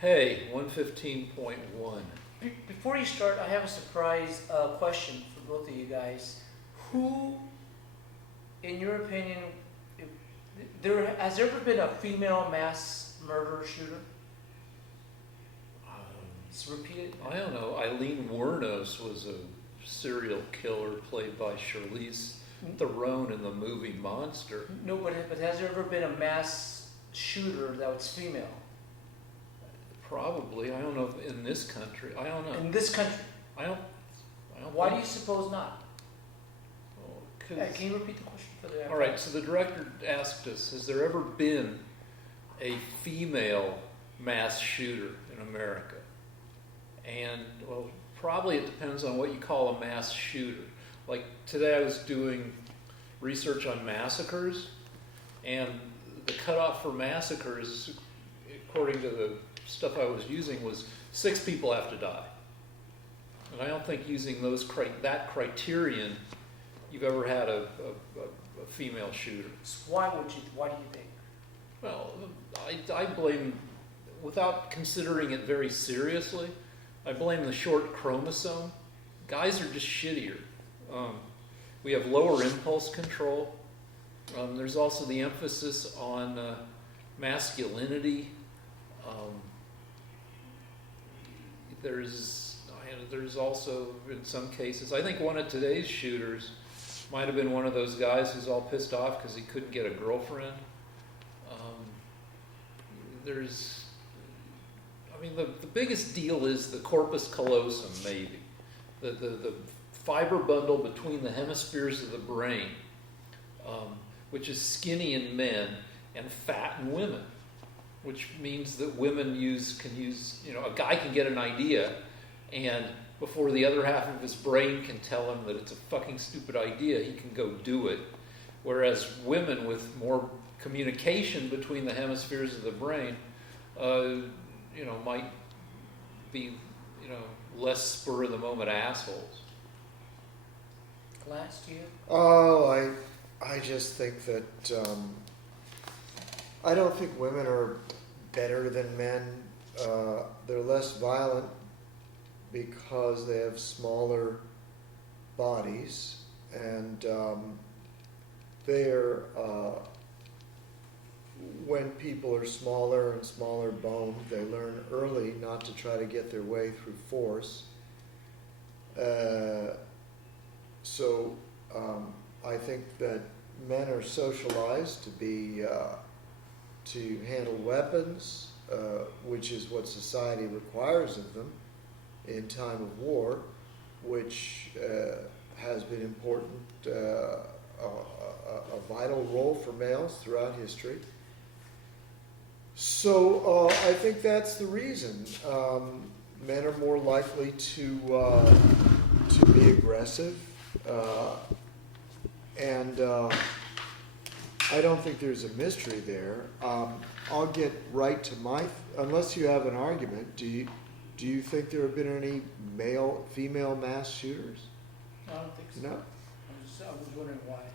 Hey, 115.1. Before you start, I have a surprise question for both of you guys. Who, in your opinion, if, has there ever been a female mass murderer shooter? It's repeated. I don't know. Eileen Wuornos was a serial killer played by Charlize Theron in the movie Monster. No, but has there ever been a mass shooter that was female? Probably. I don't know if in this country. I don't know. In this country? I don't. Why do you suppose not? Well, Can you repeat the question for the? All right. So the director asked us: has there ever been a female mass shooter in America? And well, probably it depends on what you call a mass shooter. Like today, I was doing research on massacres, and the cutoff for massacres, according to the stuff I was using, was 6 people have to die. And I don't think using that criterion, you've ever had a female shooter. So why do you think? Well, I blame, without considering it very seriously, I blame the short chromosome. Guys are just shittier. We have lower impulse control. There's also the emphasis on masculinity. There's also, in some cases, I think one of today's shooters might have been one of those guys who's all pissed off because he couldn't get a girlfriend. The biggest deal is the corpus callosum, maybe. The fiber bundle between the hemispheres of the brain, which is skinny in men and fat in women, which means that women can use, a guy can get an idea, and before the other half of his brain can tell him that it's a fucking stupid idea, he can go do it. Whereas women with more communication between the hemispheres of the brain, might be, less spur of the moment assholes. Glass, do you? Oh, I just think that I don't think women are better than men. They're less violent because they have smaller bodies, and they're when people are smaller and smaller boned, they learn early not to try to get their way through force. So I think that men are socialized to be to handle weapons, which is what society requires of them in time of war, which has been important, a vital role for males throughout history. So I think that's the reason. Men are more likely to be aggressive, and I don't think there's a mystery there. I'll get right to unless you have an argument. Do you think there have been any female mass shooters? I don't think so. No. I was wondering why.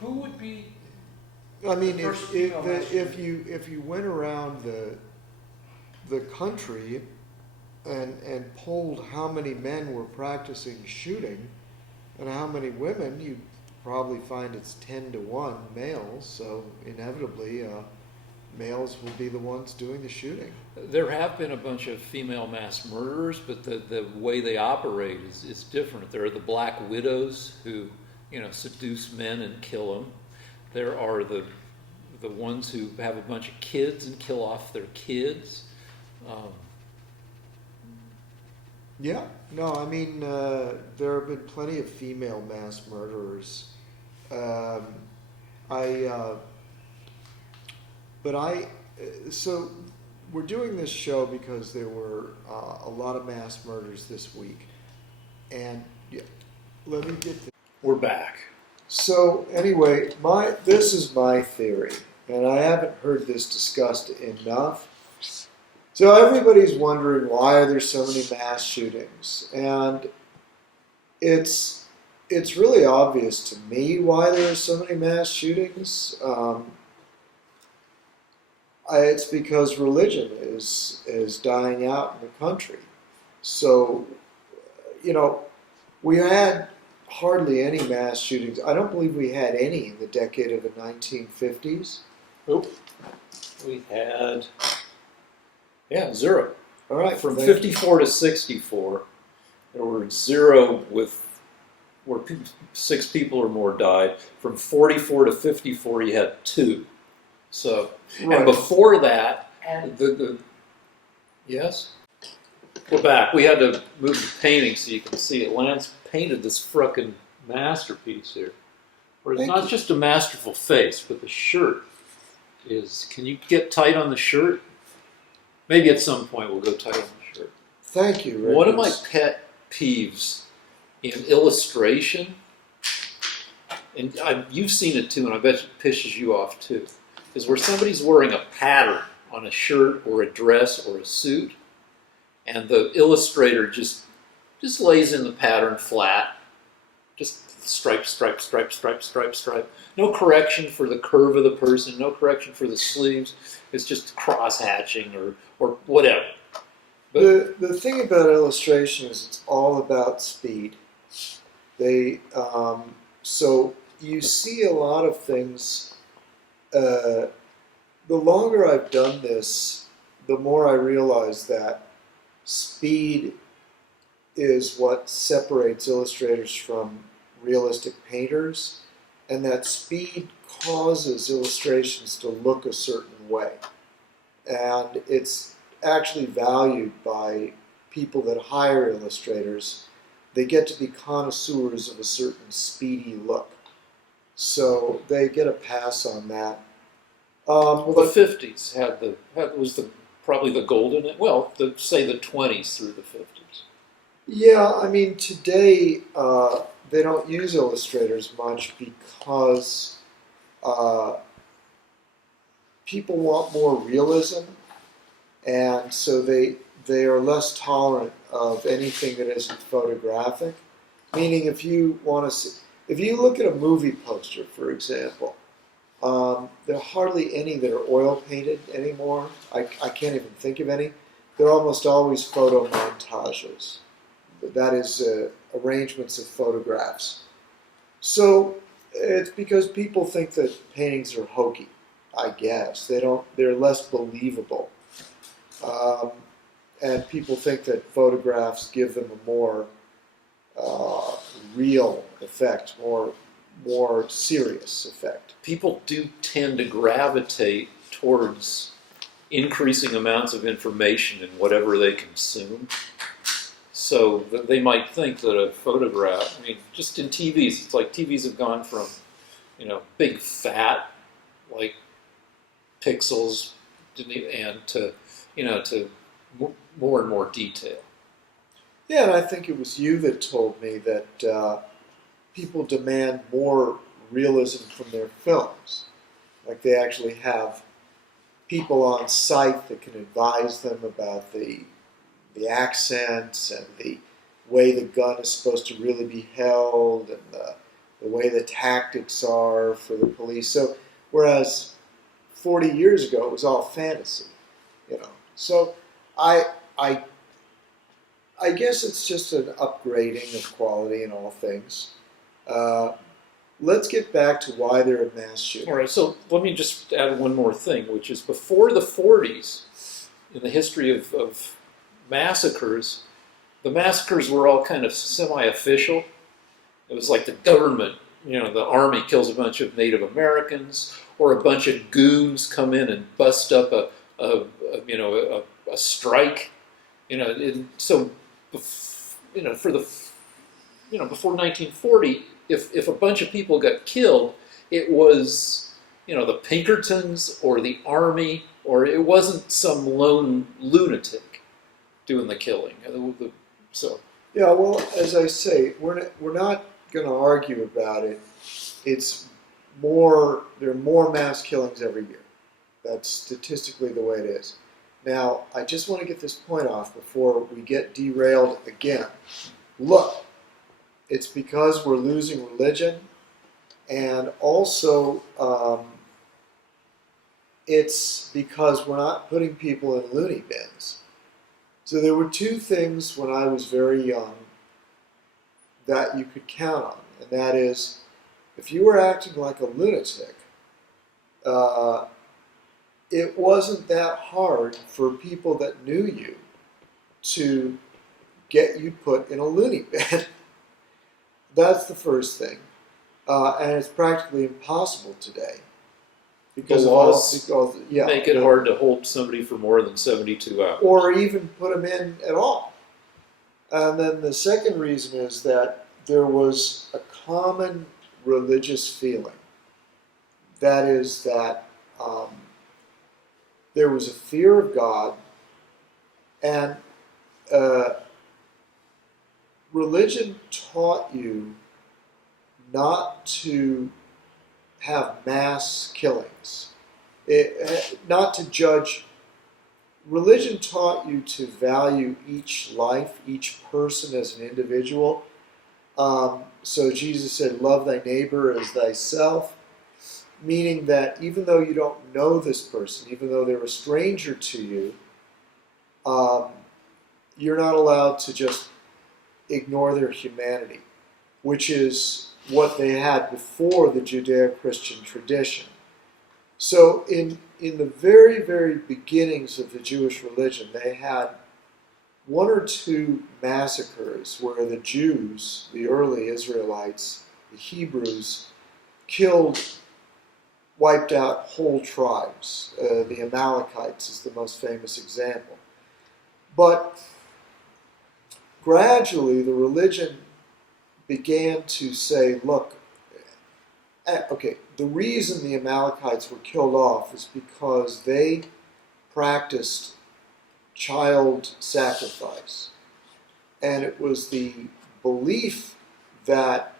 Who would be? I mean, First if you went around the country and polled how many men were practicing shooting and how many women, you'd probably find it's 10-1 males. So inevitably, males will be the ones doing the shooting. There have been a bunch of female mass murderers, but the way they operate is different. There are the black widows who, seduce men and kill them. There are the ones who have a bunch of kids and kill off their kids. Yeah, no, I mean, there have been plenty of female mass murderers. So we're doing this show because there were a lot of mass murders this week. And yeah, let me get to... We're back. So anyway, this is my theory, and I haven't heard this discussed enough. So everybody's wondering, why are there so many mass shootings? And it's really obvious to me why there are so many mass shootings. It's because religion is dying out in the country. So, you know, we had hardly any mass shootings. I don't believe we had any in the decade of the 1950s. Nope. We had, yeah, zero. All right, From thank you. 54 to 64, there were zero where 6 people or more died. From 44 to 54, you had 2. So, Right. and before that, And yes? We're back. We had to move the painting so you can see it. Lance painted this frickin' masterpiece here. Where it's Thank not you. just a masterful face, but the shirt is. Can you get tight on the shirt? Maybe at some point we'll go tight on the shirt. Thank you, Rick. One of my pet peeves in illustration, and you've seen it too, and I bet it pisses you off too, is where somebody's wearing a pattern on a shirt or a dress or a suit, and the illustrator just lays in the pattern flat, just stripe, stripe, stripe, stripe, stripe, stripe. No correction for the curve of the person, no correction for the sleeves. It's just cross hatching or whatever. But The thing about illustration is it's all about speed. So you see a lot of things. The longer I've done this, the more I realize that speed is what separates illustrators from realistic painters, and that speed causes illustrations to look a certain way. And it's actually valued by people that hire illustrators. They get to be connoisseurs of a certain speedy look. So they get a pass on that. well, the 50s was probably the golden, well, say the 20s through the 50s. Yeah, I mean, today they don't use illustrators much because people want more realism, and so they are less tolerant of anything that isn't photographic. Meaning, if you want to see, if you look at a movie poster, for example, there are hardly any that are oil painted anymore. I can't even think of any. They're almost always photo montages. That is arrangements of photographs. So it's because people think that paintings are hokey, I guess. They're less believable. And people think that photographs give them a more real effect, more serious effect. People do tend to gravitate towards increasing amounts of information in whatever they consume. So that they might think that a photograph, I mean, just in TVs, it's like TVs have gone from, big fat, like pixels, and to, to more and more detail. Yeah, and I think it was you that told me that people demand more realism from their films. Like they actually have people on site that can advise them about the accents and the way the gun is supposed to really be held and the way the tactics are for the police. So whereas 40 years ago it was all fantasy, So I guess it's just an upgrading of quality in all things. Let's get back to why there are mass shootings. All right, so let me just add one more thing, which is before the 40s, in the history of massacres, the massacres were all kind of semi-official. It was like the government, the army kills a bunch of Native Americans, or a bunch of goons come in and bust up a strike. So for the before 1940, if a bunch of people got killed, it was the Pinkertons or the army, or it wasn't some lone lunatic doing the killing. So Yeah, well, as I say, we're not going to argue about it. There are more mass killings every year. That's statistically the way it is. Now, I just want to get this point off before we get derailed again. Look, it's because we're losing religion, and also it's because we're not putting people in loony bins. So there were two things when I was very young that you could count on, and that is, if you were acting like a lunatic, it wasn't that hard for people that knew you to get you put in a loony bin. That's the first thing. And it's practically impossible today. Because The of all, laws yeah, make it hard to hold somebody for more than 72 hours. or even put them in at all. And then the second reason is that there was a common religious feeling. That is that there was a fear of God, and religion taught you not to have mass killings, not to judge. Religion taught you to value each life, each person as an individual. So Jesus said, love thy neighbor as thyself, meaning that even though you don't know this person, even though they're a stranger to you, you're not allowed to just ignore their humanity, which is what they had before the Judeo-Christian tradition. So in the very, very beginnings of the Jewish religion, they had one or two massacres where the Jews, the early Israelites, the Hebrews, wiped out whole tribes. The Amalekites is the most famous example. But gradually the religion began to say, look, okay, the reason the Amalekites were killed off is because they practiced child sacrifice. And it was the belief that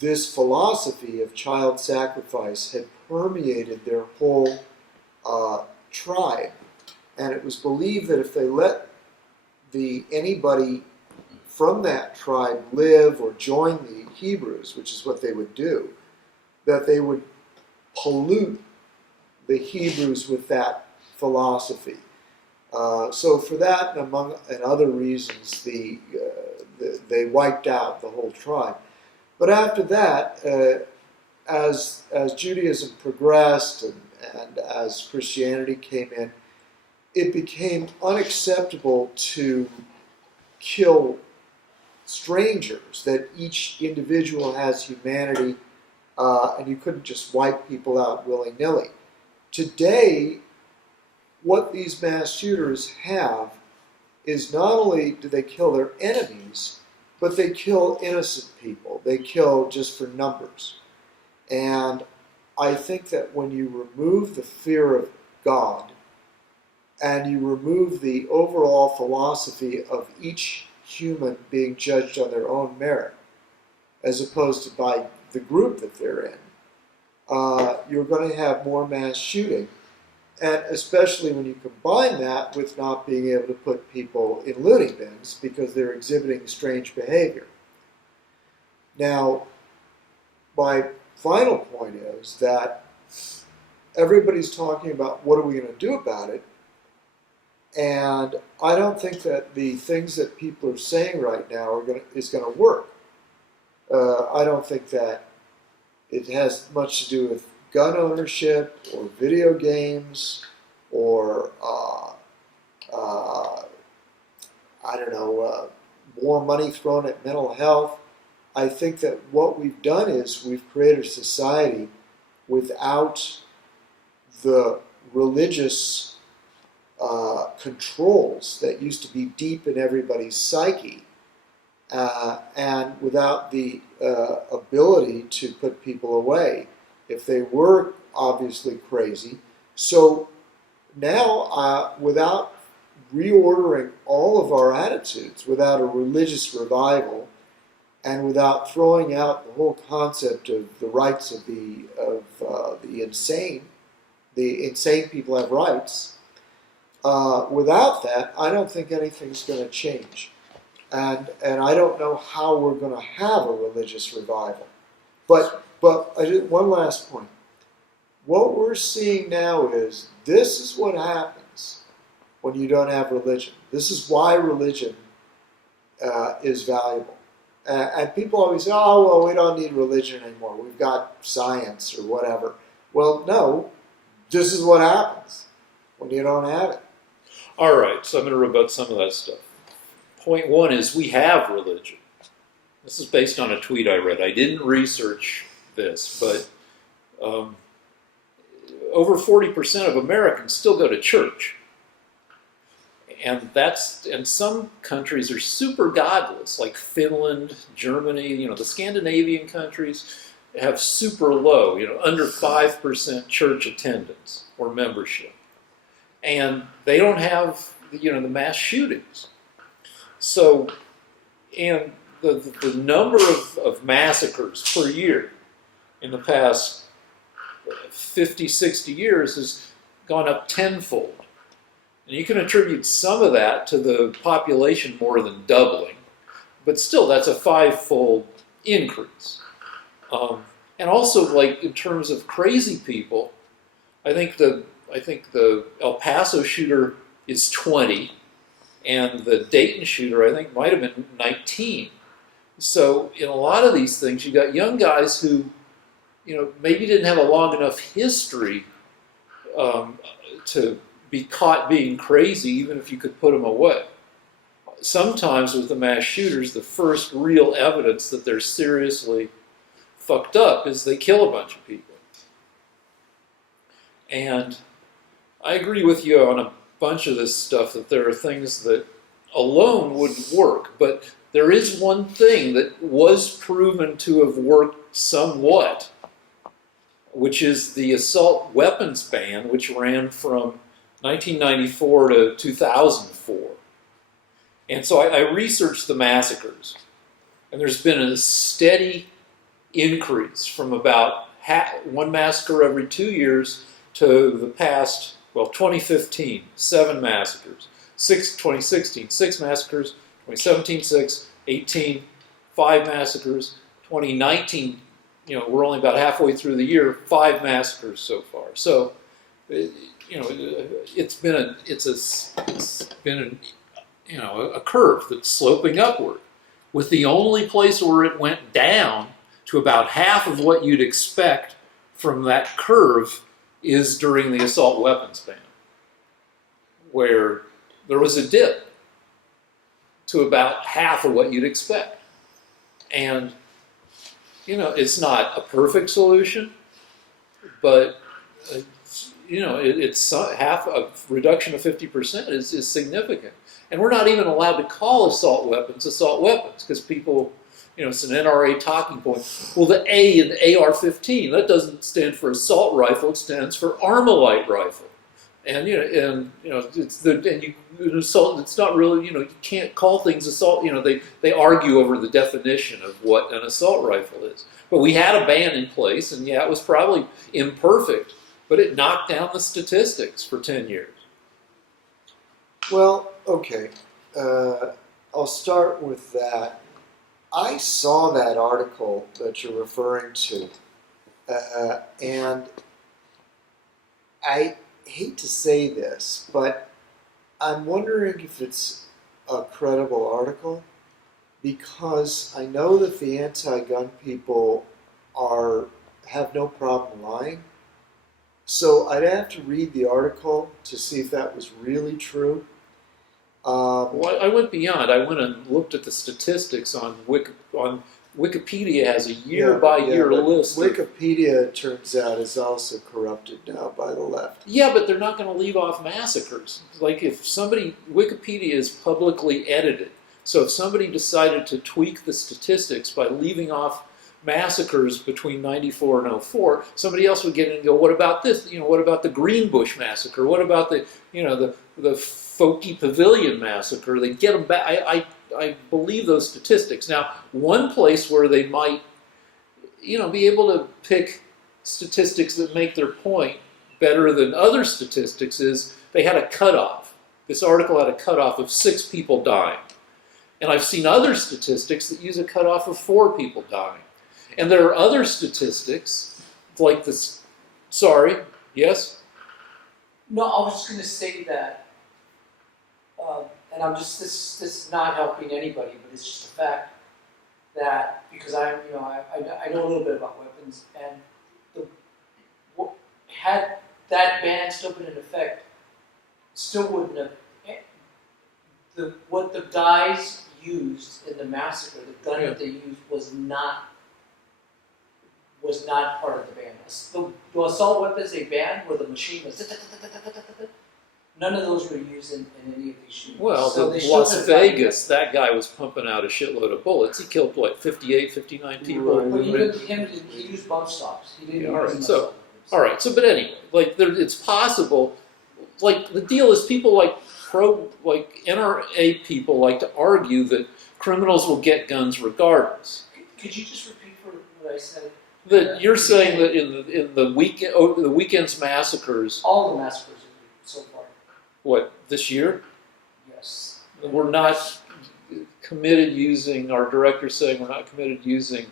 this philosophy of child sacrifice had permeated their whole tribe. And it was believed that if they let anybody from that tribe live or join the Hebrews, which is what they would do, that they would pollute the Hebrews with that philosophy. So for that, and other reasons, they wiped out the whole tribe. But after that, as Judaism progressed and as Christianity came in, it became unacceptable to kill strangers, that each individual has humanity, and you couldn't just wipe people out willy-nilly. Today, what these mass shooters have is not only do they kill their enemies, but they kill innocent people. They kill just for numbers. And I think that when you remove the fear of God and you remove the overall philosophy of each human being judged on their own merit, as opposed to by the group that they're in, you're going to have more mass shooting. And especially when you combine that with not being able to put people in loony bins because they're exhibiting strange behavior. Now, my final point is that everybody's talking about what are we going to do about it, and I don't think that the things that people are saying right now is going to work. I don't think that it has much to do with gun ownership or video games or more money thrown at mental health. I think that what we've done is we've created a society without the religious controls that used to be deep in everybody's psyche, and without the ability to put people away if they were obviously crazy. So now, without reordering all of our attitudes, without a religious revival, and without throwing out the whole concept of the rights of the insane people have rights. Without that, I don't think anything's going to change, and I don't know how we're going to have a religious revival. But one last point: what we're seeing now is this is what happens when you don't have religion. This is why religion is valuable. And people always say, oh, well, we don't need religion anymore. We've got science or whatever. Well, no, this is what happens when you don't have it. All right, so I'm going to rebut some of that stuff. Point one is we have religion. This is based on a tweet I read. I didn't research this, but over 40% of Americans still go to church. And some countries are super godless, like Finland, Germany, the Scandinavian countries have super low, under 5% church attendance or membership. And they don't have, the mass shootings. So, and the number of massacres per year in the past 50, 60 years has gone up tenfold. And you can attribute some of that to the population more than doubling, but still that's a five-fold increase. And also, like in terms of crazy people, I think the El Paso shooter is 20, and the Dayton shooter I think might have been 19. So in a lot of these things, you got young guys who, maybe didn't have a long enough history to be caught being crazy, even if you could put them away. Sometimes with the mass shooters, the first real evidence that they're seriously fucked up is they kill a bunch of people. And I agree with you on a bunch of this stuff, that there are things that alone wouldn't work, but there is one thing that was proven to have worked somewhat, which is the assault weapons ban, which ran from 1994 to 2004. And so I researched the massacres, and there's been a steady increase from about one massacre every 2 years to the past, 2015, 7 massacres, 2016, 6 massacres, 2017, 6, 18, 5 massacres, 2019, we're only about halfway through the year, 5 massacres so far. So, it's been a curve that's sloping upward, with the only place where it went down to about half of what you'd expect from that curve is during the assault weapons ban, where there was a dip to about half of what you'd expect. And, it's not a perfect solution, but it's half a reduction of 50% is significant. And we're not even allowed to call assault weapons because people, it's an NRA talking point. Well, the A in AR-15, that doesn't stand for assault rifle, it stands for Armalite rifle. And assault. It's not really, you can't call things assault. They argue over the definition of what an assault rifle is. But we had a ban in place, and it was probably imperfect, but it knocked down the statistics for 10 years. Well, okay. I'll start with that. I saw that article that you're referring to, and I hate to say this, but I'm wondering if it's a credible article, because I know that the anti-gun people have no problem lying. So I'd have to read the article to see if that was really true. Well, I went beyond. I went and looked at the statistics on Wikipedia. Has a year-by-year list. Wikipedia, it turns out, is also corrupted now by the left. Yeah, but they're not going to leave off massacres. Like if Wikipedia is publicly edited, so if somebody decided to tweak the statistics by leaving off massacres between 94 and 04, somebody else would get in and go, what about this? What about the Greenbush massacre? What about the Foki Pavilion massacre? They get them back. I believe those statistics. Now, one place where they might, be able to pick statistics that make their point better than other statistics is they had a cutoff. This article had a cutoff of 6 people dying. And I've seen other statistics that use a cutoff of 4 people dying. And there are other statistics, like the Sorry, yes? No, I was just going to say that, and I'm just this is not helping anybody, but it's just a fact that because I know a little bit about weapons, and had that ban still been in effect, still wouldn't have what the guys used in the massacre, the gun that they used was not part of the ban. The assault weapons they banned were the machine guns. None of those were used in any of these shootings. Well, so Las Vegas, that guy was pumping out a shitload of bullets. He killed, what, 58, 59 people? Right. But he used bump stops. He didn't Yeah, use assault weapons. All right, so, but anyway, like, it's possible, like, the deal is people like NRA people like to argue that criminals will get guns regardless. Could you just repeat what I said? That you're saying that in the weekend's massacres, All the massacres so far. what, this year, Yes. we're not committed using, our director's saying we're not committed using,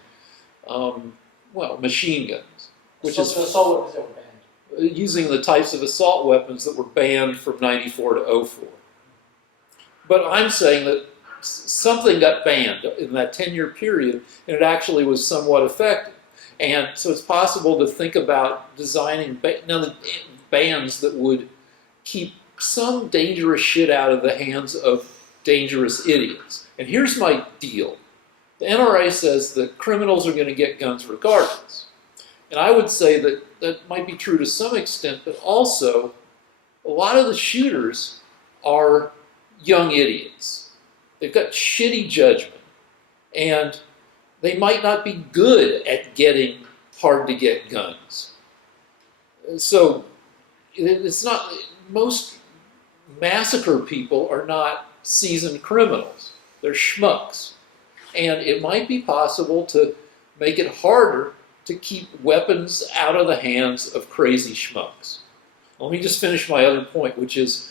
machine guns, which is the assault weapons that were banned. using the types of assault weapons that were banned from 94 to 04. But I'm saying that something got banned in that 10-year period, and it actually was somewhat effective. And so it's possible to think about designing bans that would keep some dangerous shit out of the hands of dangerous idiots. And here's my deal. The NRA says that criminals are going to get guns regardless. And I would say that that might be true to some extent, but also a lot of the shooters are young idiots. They've got shitty judgment, and they might not be good at getting hard-to-get guns. So it's not, most massacre people are not seasoned criminals. They're schmucks. And it might be possible to make it harder to keep weapons out of the hands of crazy schmucks. Let me just finish my other point, which is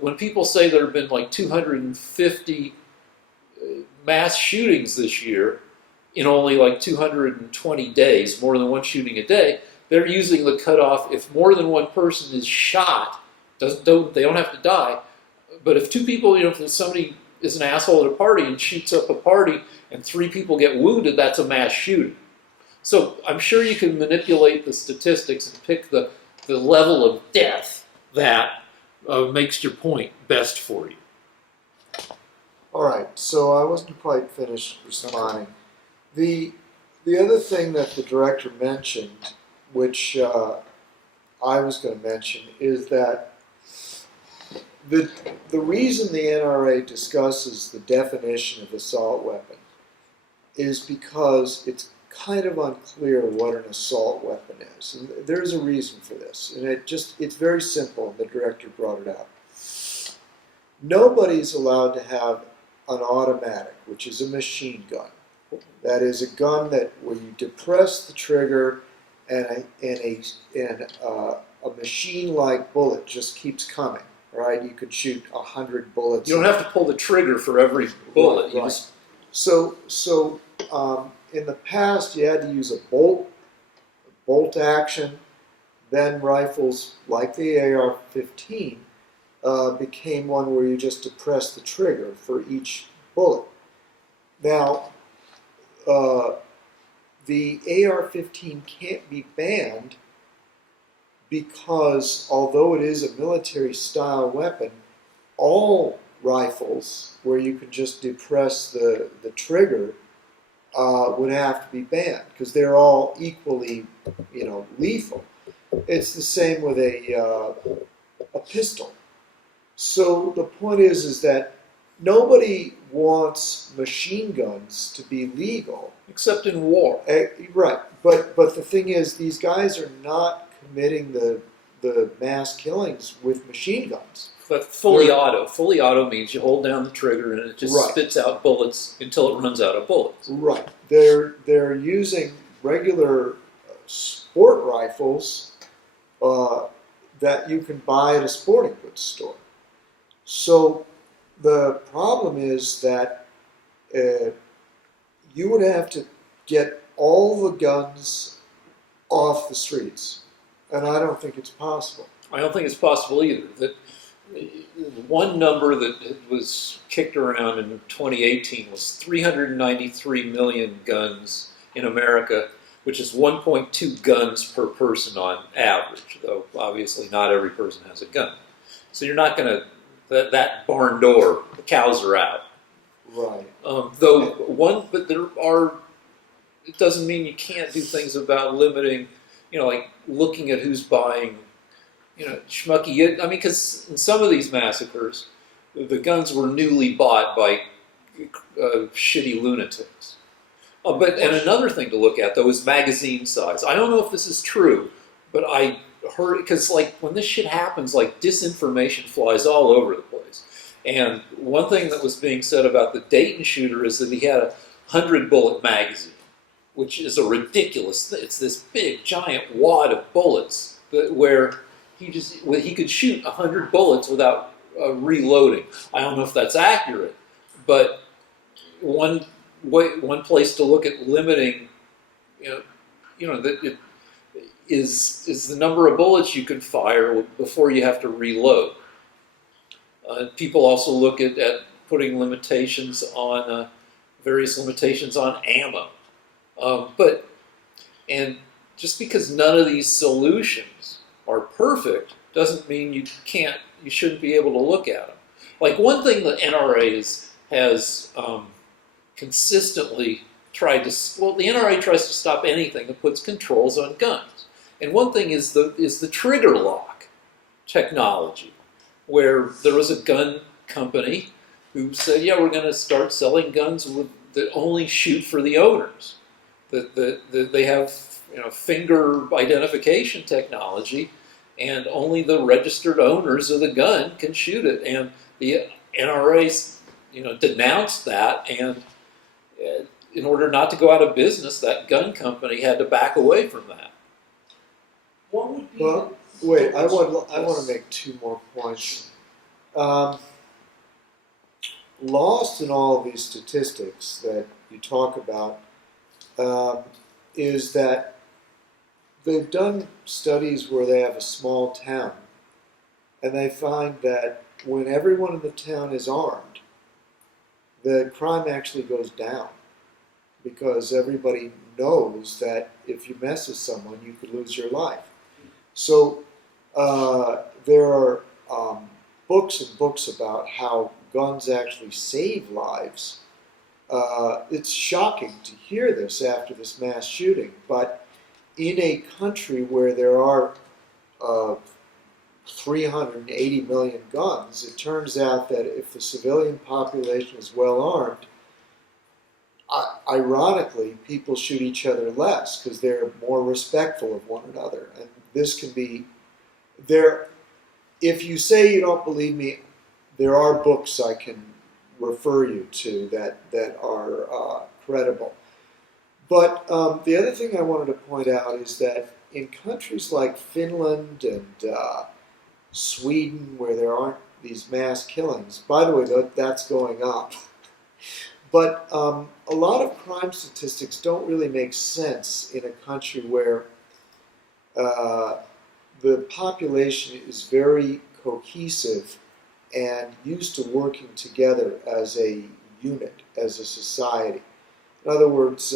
when people say there have been like 250 mass shootings this year in only like 220 days, more than one shooting a day, they're using the cutoff if more than one person is shot, they don't have to die, but if two people, if somebody is an asshole at a party and shoots up a party and 3 people get wounded, that's a mass shooting. So I'm sure you can manipulate the statistics and pick the level of death that makes your point best for you. All right, so I wasn't quite finished responding. The other thing that the director mentioned, which I was going to mention, is that the reason the NRA discusses the definition of assault weapon is because it's kind of unclear what an assault weapon is. And there's a reason for this, and it's very simple, and the director brought it out. Nobody's allowed to have an automatic, which is a machine gun. That is a gun where you depress the trigger and a machine-like bullet just keeps coming, right? You could shoot 100 bullets. You don't have to pull the trigger for every bullet. Right, right. So in the past, you had to use a bolt action. Then rifles like the AR-15 became one where you just depress the trigger for each bullet. Now, the AR-15 can't be banned because although it is a military-style weapon, all rifles where you can just depress the trigger would have to be banned because they're all equally, lethal. It's the same with a pistol. So the point is that nobody wants machine guns to be legal. Except in war. Right. But the thing is, these guys are not committing the mass killings with machine guns. But fully auto. Fully auto means you hold down the trigger and it just spits out bullets until it runs out of bullets. Right. They're using regular sport rifles that you can buy at a sporting goods store. So the problem is that you would have to get all the guns off the streets. And I don't think it's possible. I don't think it's possible either. That one number that was kicked around in 2018 was 393 million guns in America, which is 1.2 guns per person on average, though obviously not every person has a gun. So you're not going to, that barn door, the cows are out. Right. But there are, it doesn't mean you can't do things about limiting, like looking at who's buying, schmucky. I mean, because in some of these massacres, the guns were newly bought by shitty lunatics. And another thing to look at, though, is magazine size. I don't know if this is true, but I heard, because like when this shit happens, like disinformation flies all over the place. And one thing that was being said about the Dayton shooter is that he had a 100-bullet magazine, which is a ridiculous thing. It's this big, giant wad of bullets where he could shoot 100 bullets without reloading. I don't know if that's accurate, but one place to look at limiting, that it is the number of bullets you can fire before you have to reload. People also look at putting limitations on various limitations on ammo, and just because none of these solutions are perfect doesn't mean you shouldn't be able to look at them. Like one thing the NRA has consistently tried to, the NRA tries to stop anything that puts controls on guns. And one thing is the trigger lock technology, where there was a gun company who said, yeah, we're going to start selling guns that only shoot for the owners. That they have finger identification technology, and only the registered owners of the gun can shoot it. And the NRA, denounced that, and in order not to go out of business, that gun company had to back away from that. What would be? Well, wait. I want to make two more points. Lost in all of these statistics that you talk about is that they've done studies where they have a small town, and they find that when everyone in the town is armed, the crime actually goes down, because everybody knows that if you mess with someone, you could lose your life. So there are books and books about how guns actually save lives. It's shocking to hear this after this mass shooting, but in a country where there are 380 million guns, it turns out that if the civilian population is well armed, ironically, people shoot each other less because they're more respectful of one another. And this can be there. If you say you don't believe me, there are books I can refer you to that are credible. But the other thing I wanted to point out is that in countries like Finland and Sweden, where there aren't these mass killings, by the way, that's going up. But a lot of crime statistics don't really make sense in a country where the population is very cohesive and used to working together as a unit, as a society. In other words,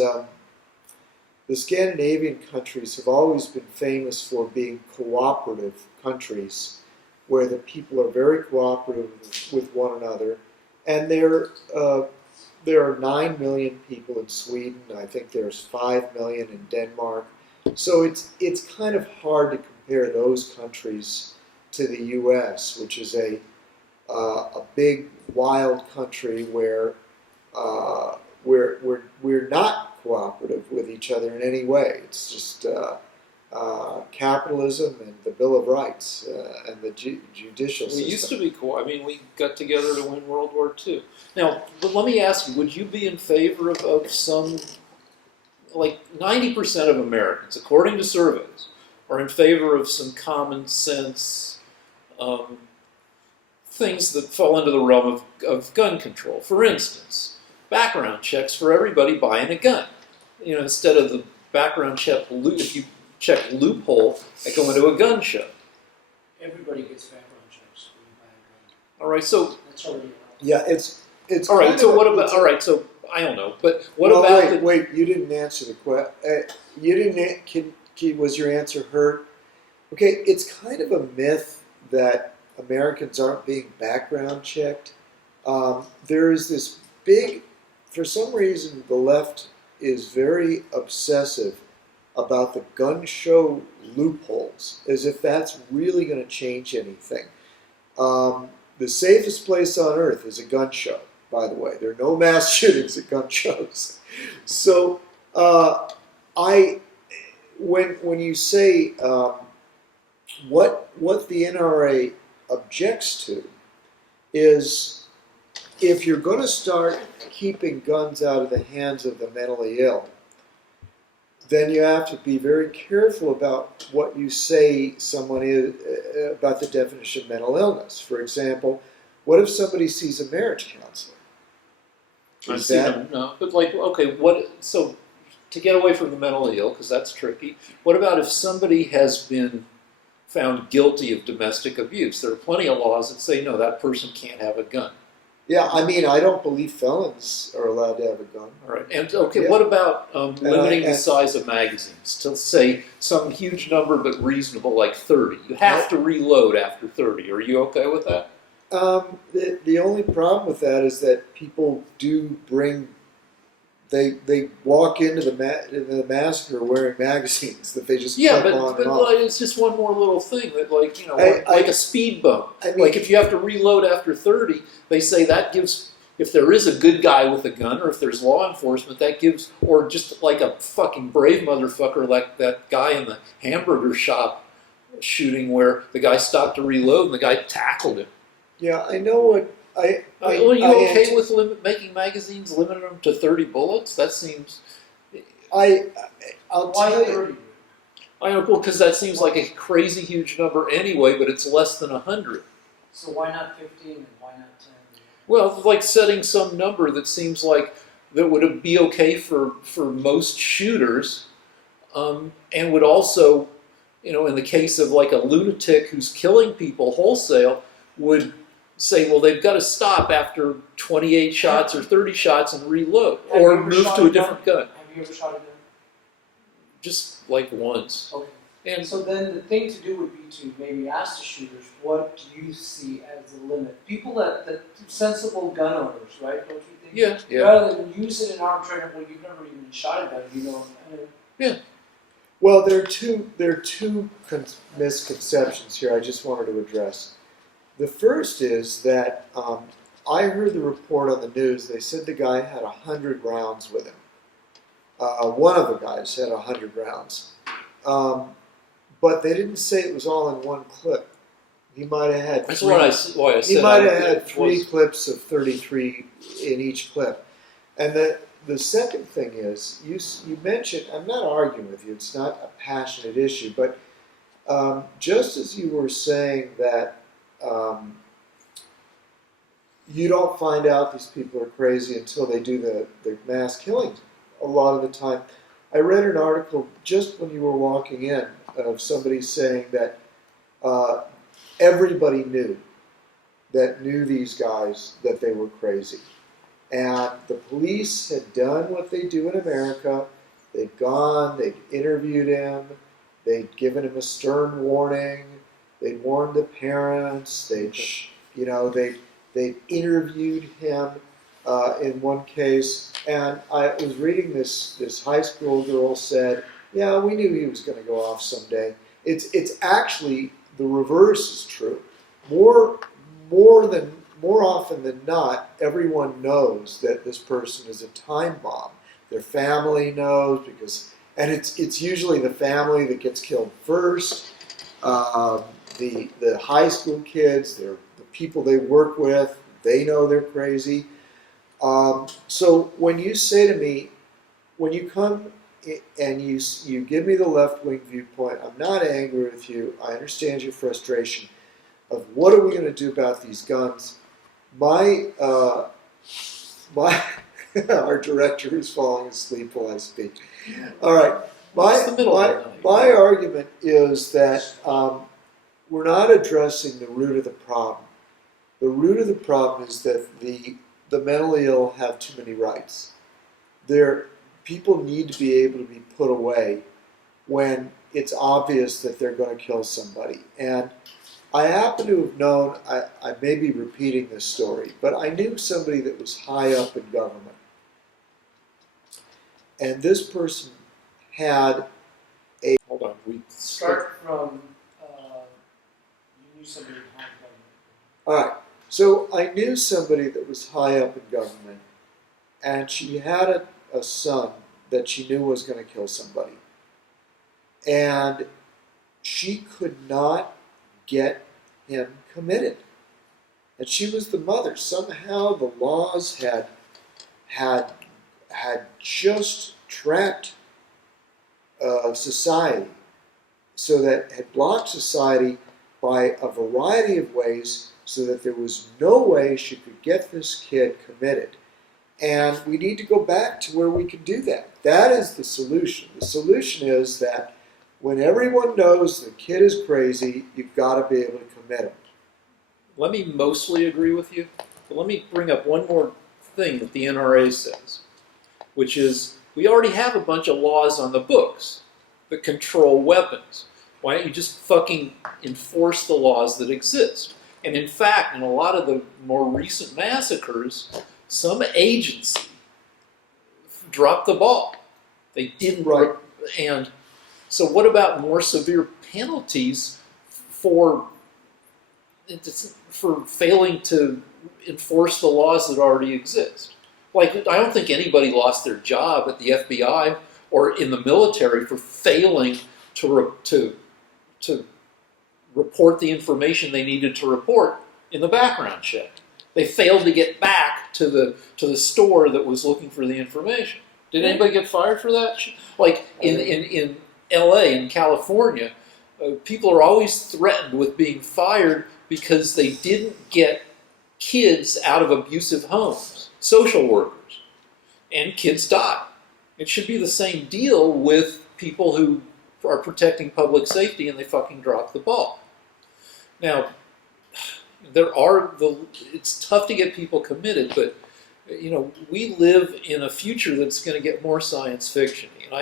the Scandinavian countries have always been famous for being cooperative countries, where the people are very cooperative with one another. And there are 9 million people in Sweden. I think there's 5 million in Denmark. So it's kind of hard to compare those countries to the U.S., which is a big, wild country where we're not cooperative with each other in any way. It's just capitalism and the Bill of Rights and the judicial system. We used to be cool. I mean, we got together to win World War II. Now, but let me ask you, would you be in favor of some, like 90% of Americans, according to surveys, are in favor of some common sense things that fall into the realm of gun control? For instance, background checks for everybody buying a gun. Instead of the background check, if you check loophole that go into a gun show. Everybody gets background checks when you buy a gun. All right, so That's already Yeah, it's all right. kind So of what a- about? it's- All right. So I don't know, but what well, about wait, wait, you didn't answer the question. You didn't. Was your answer hurt? Okay, it's kind of a myth that Americans aren't being background checked. There is this big, for some reason, the left is very obsessive about the gun show loopholes, as if that's really going to change anything. The safest place on earth is a gun show, by the way. There are no mass shootings at gun shows. So, when you say what the NRA objects to is if you're going to start keeping guns out of the hands of the mentally ill, then you have to be very careful about what you say someone is about the definition of mental illness. For example, what if somebody sees a marriage counselor? I see them, no, but like, okay, what? So to get away from the mentally ill, because that's tricky. What about if somebody has been found guilty of domestic abuse? There are plenty of laws that say no, that person can't have a gun. Yeah, I mean, I don't believe felons are allowed to have a gun. All right, and okay, Yeah. what about limiting the and- size of magazines to say some huge number but reasonable, like 30? You have to reload after 30. Are you okay with that? The only problem with that is that people do bring. They walk into the massacre wearing magazines that they just Yeah, clip but, on but and off. like, it's just one more little thing that, like, you know, I- like a speed bump. I mean, Like if you have to reload after 30, they say that gives, if there is a good guy with a gun or if there's law enforcement, that gives, or just like a fucking brave motherfucker like that guy in the hamburger shop shooting where the guy stopped to reload and the guy tackled him. yeah, I know what Are you okay with making magazines, limiting them to 30 bullets? That seems... I'll Why tell you. 30? I know, well, because that seems like a crazy huge number anyway, but it's less than 100. So why not 15 and why not 10? Well, like setting some number that seems like that would be okay for most shooters, and would also, you know, in the case of like a lunatic who's killing people wholesale, would say, well, they've got to stop after 28 shots or 30 shots and reload, Have or you ever move shot to a a different gun. Have you ever shot a gun? Just like once. Okay. And So then the thing to do would be to maybe ask the shooters, what do you see as the limit? People that sensible gun owners, right? Don't you think? yeah, yeah. Rather than use it in arbitrary, well, you've never even shot a gun, you know. Well, there are two misconceptions here I just wanted to address. The first is that I heard the report on the news. They said the guy had 100 rounds with him. One of the guys had 100 rounds. But they didn't say it was all in one clip. He might have had That's three, why I said he might I- have had it three was- clips of 33 in each clip. And the second thing is, you mentioned, I'm not arguing with you, it's not a passionate issue, but just as you were saying that you don't find out these people are crazy until they do the mass killings a lot of the time. I read an article just when you were walking in of somebody saying that everybody knew these guys that they were crazy. And the police had done what they do in America. They'd gone, they'd interviewed him, they'd given him a stern warning, they'd warned the parents, they'd interviewed him in one case. And I was reading this high school girl said, yeah, we knew he was going to go off someday. It's actually the reverse is true. More often than not, everyone knows that this person is a time bomb. Their family knows and it's usually the family that gets killed first. The high school kids, the people they work with, they know they're crazy. So when you say to me, when you come and you give me the left-wing viewpoint, I'm not angry with you. I understand your frustration of what are we going to do about these guns. Our director is falling asleep while I speak. All right. It's the middle of the night. My argument is that we're not addressing the root of the problem. The root of the problem is that the mentally ill have too many rights. People need to be able to be put away when it's obvious that they're going to kill somebody. And I happen to have known, I may be repeating this story, but I knew somebody that was high up in government. And this person had a... Hold on, we Start from you knew somebody behind government. All right. So I knew somebody that was high up in government, and she had a son that she knew was going to kill somebody. And she could not get him committed. And she was the mother. Somehow the laws had just trapped society, so that had blocked society by a variety of ways, so that there was no way she could get this kid committed. And we need to go back to where we can do that. That is the solution. The solution is that when everyone knows the kid is crazy, you've got to be able to commit him. Let me mostly agree with you, but let me bring up one more thing that the NRA says, which is we already have a bunch of laws on the books that control weapons. Why don't you just fucking enforce the laws that exist? And in fact, in a lot of the more recent massacres, some agency dropped the ball. They didn't. Right. And so what about more severe penalties for failing to enforce the laws that already exist? Like, I don't think anybody lost their job at the FBI or in the military for failing to report the information they needed to report in the background check. They failed to get back to the store that was looking for the information. Did anybody get fired for that? Like in LA, in California, people are always threatened with being fired because they didn't get kids out of abusive homes, social workers, and kids die. It should be the same deal with people who are protecting public safety and they fucking drop the ball. Now, it's tough to get people committed, but we live in a future that's going to get more science fiction. And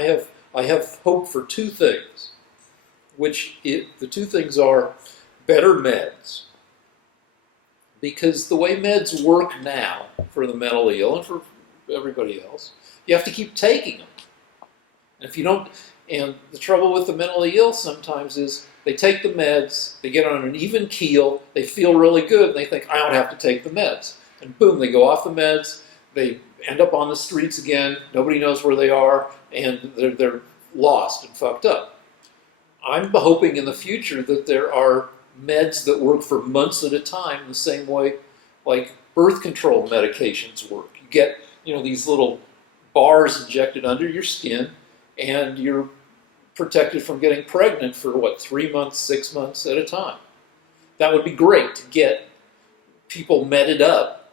I have hope for two things, the two things are better meds. Because the way meds work now for the mentally ill and for everybody else, you have to keep taking them. And if you don't, and the trouble with the mentally ill sometimes is they take the meds, they get on an even keel, they feel really good, and they think, I don't have to take the meds. And boom, they go off the meds, they end up on the streets again, nobody knows where they are, and they're lost and fucked up. I'm hoping in the future that there are meds that work for months at a time the same way like birth control medications work. You get these little bars injected under your skin, and you're protected from getting pregnant for 3 months, 6 months at a time. That would be great to get people medded up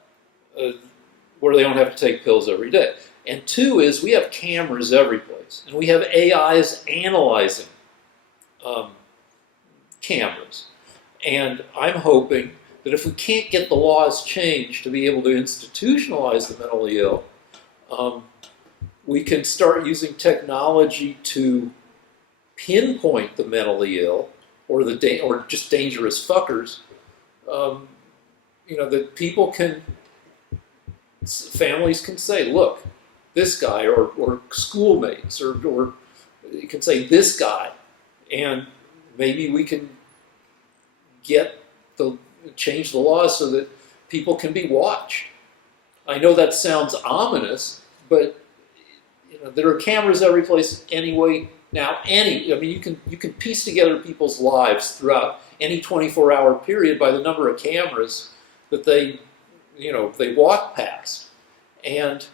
where they don't have to take pills every day. And two is we have cameras every place, and we have AIs analyzing cameras. And I'm hoping that if we can't get the laws changed to be able to institutionalize the mentally ill, we can start using technology to pinpoint the mentally ill or just dangerous fuckers. That families can say, look, this guy, or schoolmates, or you can say this guy, and maybe we can change the laws so that people can be watched. I know that sounds ominous, but there are cameras every place anyway. Now, you can piece together people's lives throughout any 24-hour period by the number of cameras that they walk past, and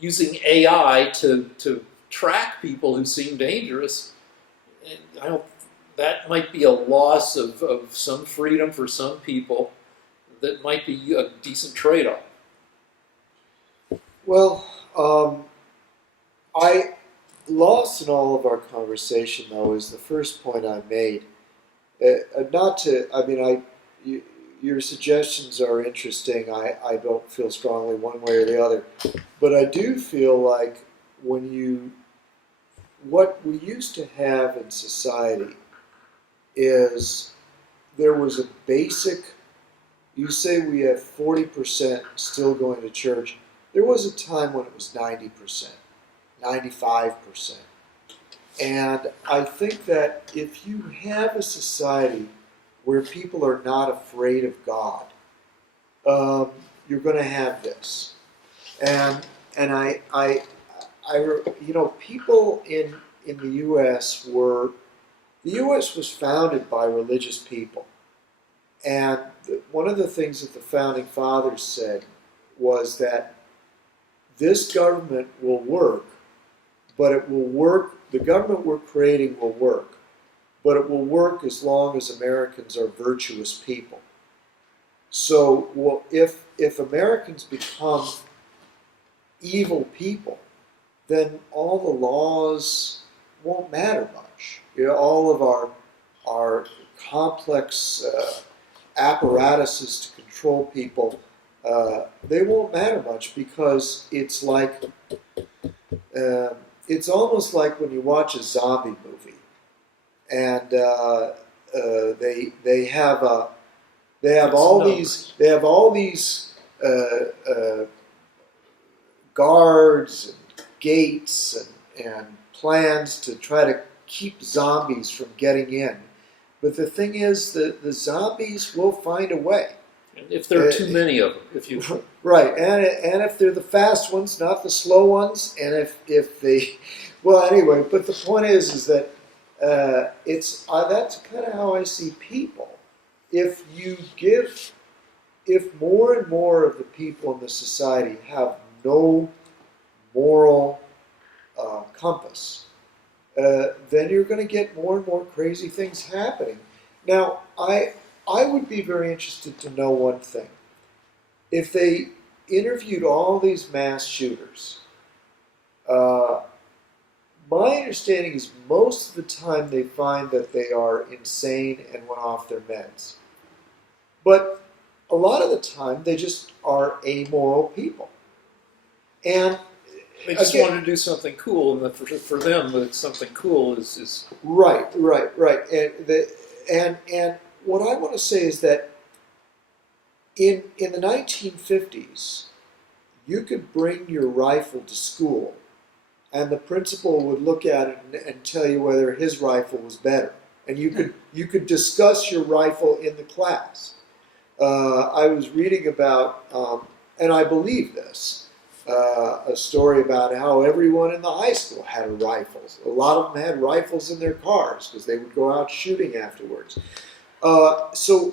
using AI to track people who seem dangerous. And that might be a loss of some freedom for some people. That might be a decent trade-off. Well, lost in all of our conversation, though, is the first point I made. Not to, I mean, your suggestions are interesting. I don't feel strongly one way or the other. But I do feel like what we used to have in society is there was a basic, you say we have 40% still going to church. There was a time when it was 90%, 95%. And I think that if you have a society where people are not afraid of God, you're going to have this. And people in the U.S. the U.S. was founded by religious people. And one of the things that the founding fathers said was that this government will work, but it will work, the government we're creating will work, but it will work as long as Americans are virtuous people. So if Americans become evil people, then all the laws won't matter much. All of our complex apparatuses to control people, they won't matter much, because it's like it's almost like when you watch a zombie movie, and they have all these guards and gates and plans to try to keep zombies from getting in. But the thing is that the zombies will find a way. If there are too many of them, if you right, and if they're the fast ones, not the slow ones, and if they, well, anyway. But the point is that that's kind of how I see people. If more and more of the people in the society have no moral compass, then you're going to get more and more crazy things happening. Now, I would be very interested to know one thing. If they interviewed all these mass shooters, my understanding is most of the time they find that they are insane and went off their meds. But a lot of the time they just are amoral people. And they just want to do something cool, and for them, something cool is right. And what I want to say is that in the 1950s, you could bring your rifle to school, and the principal would look at it and tell you whether his rifle was better, and you could discuss your rifle in the class. I was reading about, and I believe this. A story about how everyone in the high school had rifles. A lot of them had rifles in their cars because they would go out shooting afterwards. To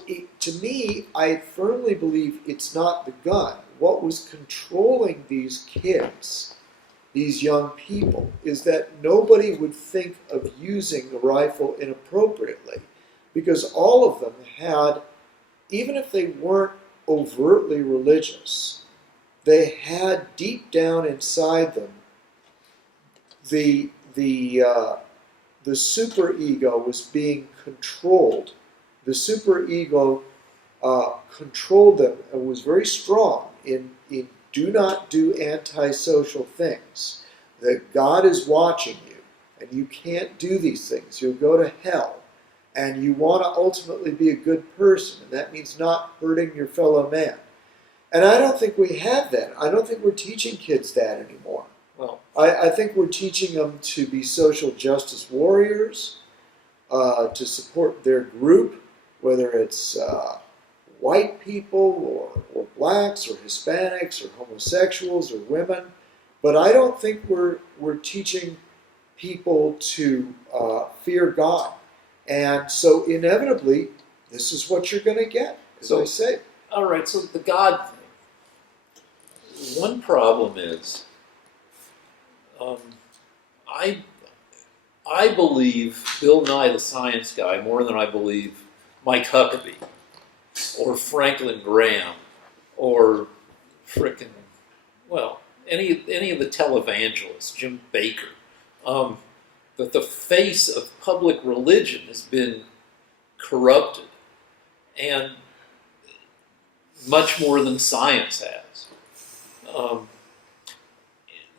me, I firmly believe it's not the gun. What was controlling these kids, these young people, is that nobody would think of using a rifle inappropriately, because all of them had, even if they weren't overtly religious, they had deep down inside them the superego was being controlled. The superego controlled them and was very strong in do not do antisocial things. That God is watching you, and you can't do these things. You'll go to hell, and you want to ultimately be a good person, and that means not hurting your fellow man. And I don't think we have that. I don't think we're teaching kids that anymore. Well, I think we're teaching them to be social justice warriors, to support their group, whether it's white people or blacks or Hispanics or homosexuals or women. But I don't think we're teaching people to fear God. And so inevitably, this is what you're going to get, as I say. All right, so the God thing. One problem is, I believe Bill Nye the Science Guy more than I believe Mike Huckabee or Franklin Graham or any of the televangelists, Jim Baker. that the face of public religion has been corrupted, and much more than science has.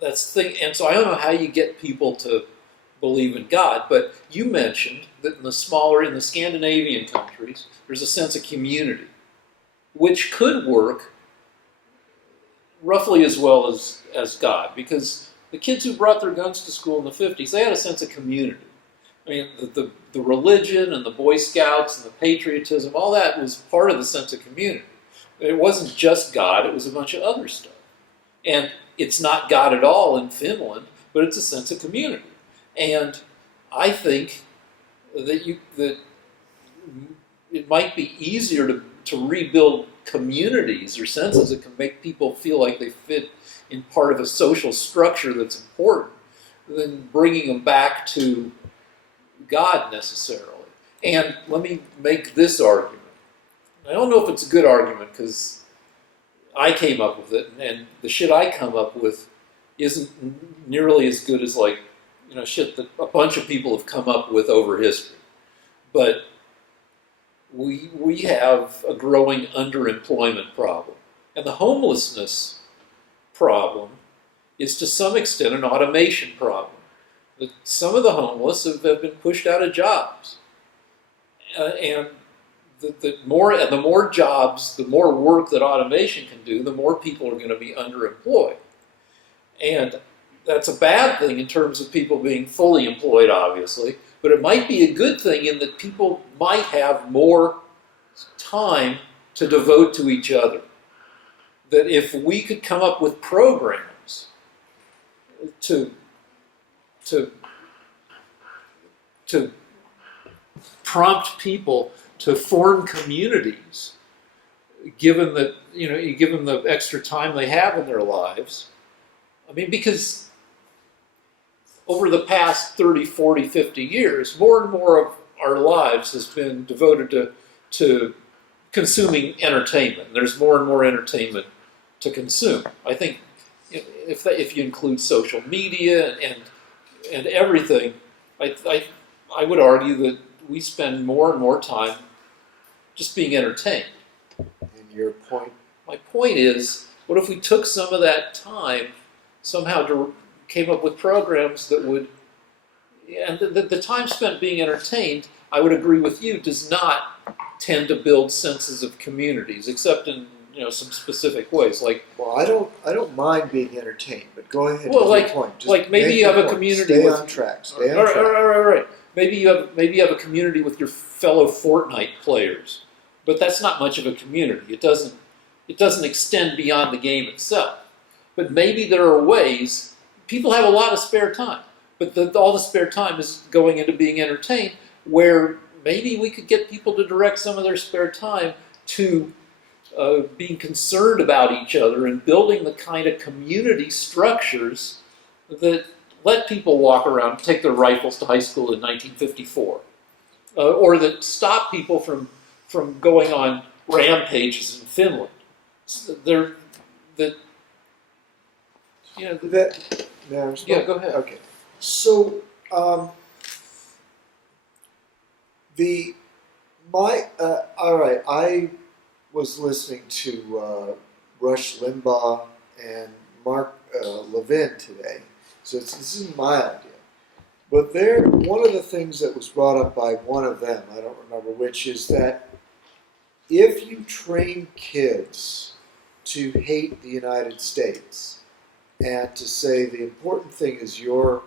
That's the thing, and so I don't know how you get people to believe in God, but you mentioned that in the Scandinavian countries, there's a sense of community, which could work roughly as well as God, because the kids who brought their guns to school in the 50s, they had a sense of community. I mean, the religion and the Boy Scouts and the patriotism, all that was part of the sense of community. It wasn't just God, it was a bunch of other stuff. And it's not God at all in Finland, but it's a sense of community. And I think that it might be easier to rebuild communities or senses that can make people feel like they fit in part of a social structure that's important than bringing them back to God necessarily. And let me make this argument. I don't know if it's a good argument because I came up with it, and the shit I come up with isn't nearly as good as shit that a bunch of people have come up with over history. But we have a growing underemployment problem. And the homelessness problem is to some extent an automation problem. That some of the homeless have been pushed out of jobs. And the more jobs, the more work that automation can do, the more people are going to be underemployed. And that's a bad thing in terms of people being fully employed, obviously, but it might be a good thing in that people might have more time to devote to each other. That if we could come up with programs to prompt people to form communities, given the extra time they have in their lives. I mean, because over the past 30, 40, 50 years, more and more of our lives has been devoted to consuming entertainment. There's more and more entertainment to consume. I think if you include social media and everything, I would argue that we spend more and more time just being entertained. And your point? My point is, what if we took some of that time somehow came up with programs that would, and the time spent being entertained, I would agree with you, does not tend to build senses of communities, except in some specific ways. Well, I don't mind being entertained, but go ahead. Well, with your point. Just maybe you have a point. community Stay with on track. Stay on track. Right. Maybe you have a community with your fellow Fortnite players, but that's not much of a community. It doesn't extend beyond the game itself. But maybe there are ways. People have a lot of spare time, but all the spare time is going into being entertained, where maybe we could get people to direct some of their spare time to being concerned about each other and building the kind of community structures that let people walk around and take their rifles to high school in 1954, or that stop people from going on rampages in Finland. Yeah, go ahead. Okay. So, all right, I was listening to Rush Limbaugh and Mark Levin today, so this isn't my idea. But one of the things that was brought up by one of them, I don't remember which, is that if you train kids to hate the United States and to say the important thing is your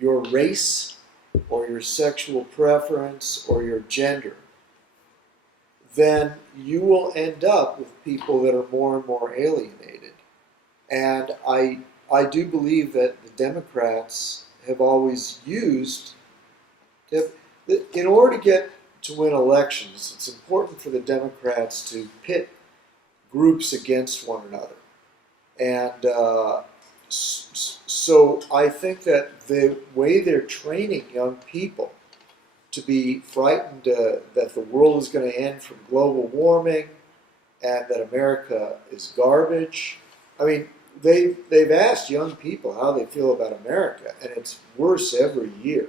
race or your sexual preference or your gender, then you will end up with people that are more and more alienated. And I do believe that the Democrats have always used, in order to win elections, it's important for the Democrats to pit groups against one another. And so I think that the way they're training young people to be frightened that the world is going to end from global warming and that America is garbage. I mean, they've asked young people how they feel about America, and it's worse every year.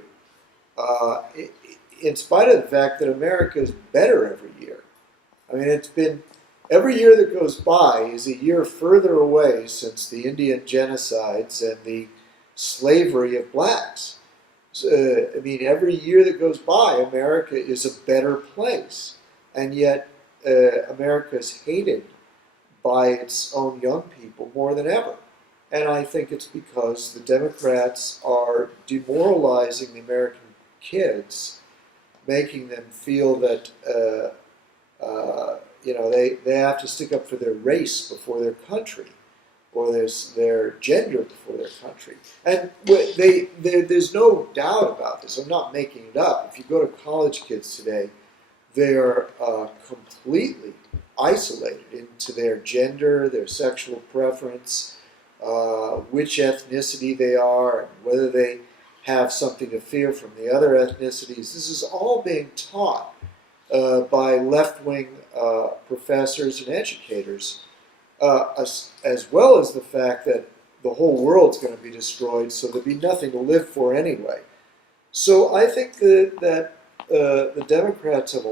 In spite of the fact that America is better every year. I mean, it's been every year that goes by is a year further away since the Indian genocides and the slavery of blacks. I mean, every year that goes by, America is a better place, and yet America is hated by its own young people more than ever. And I think it's because the Democrats are demoralizing the American kids, making them feel that they have to stick up for their race before their country, or their gender before their country. And there's no doubt about this. I'm not making it up. If you go to college kids today, they're completely isolated into their gender, their sexual preference, which ethnicity they are, and whether they have something to fear from the other ethnicities. This is all being taught by left-wing professors and educators, as well as the fact that the whole world's going to be destroyed, so there'll be nothing to live for anyway. So I think that the Democrats have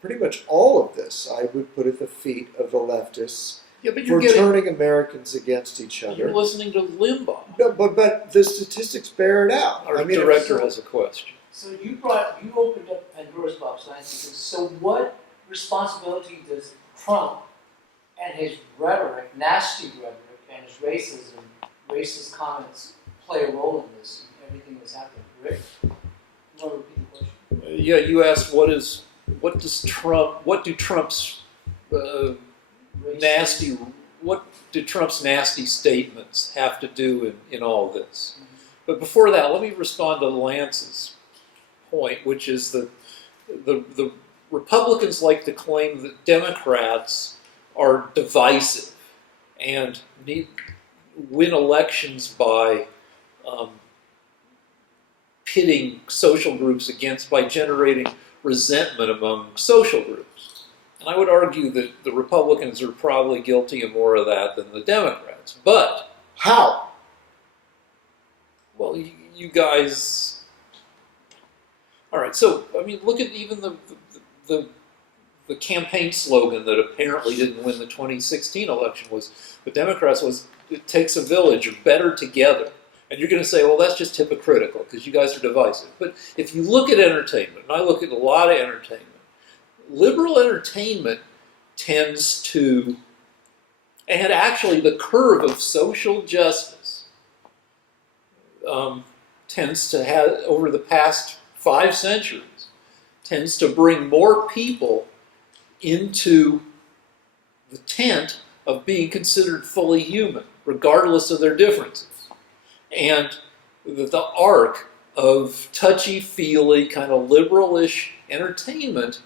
pretty much all of this, I would put at the feet of the leftists, for turning Americans against each other. You're listening to Limbaugh. No, but the statistics bear it out. Our director has a question. So you opened up Pandora's box, and I think, so what responsibility does Trump and his rhetoric, nasty rhetoric, and his racist comments play a role in this, everything that's happening? Rick, you want to repeat the question? Yeah, you asked what do Trump's nasty statements have to do in all this? Mm-hmm. But before that, let me respond to Lance's point, which is that the Republicans like to claim that Democrats are divisive and win elections by pitting social groups by generating resentment among social groups. And I would argue that the Republicans are probably guilty of more of that than the Democrats. But how? Well, you guys. All right. So I mean, look at even the campaign slogan that apparently didn't win the 2016 election was the Democrats was "It takes a village," or "better together." And you're going to say, well, that's just hypocritical because you guys are divisive. But if you look at entertainment, and I look at a lot of entertainment, liberal entertainment tends to, and actually the curve of social justice tends to have, over the past 5 centuries, tends to bring more people into the tent of being considered fully human, regardless of their differences. And the arc of touchy-feely, kind of liberal-ish entertainment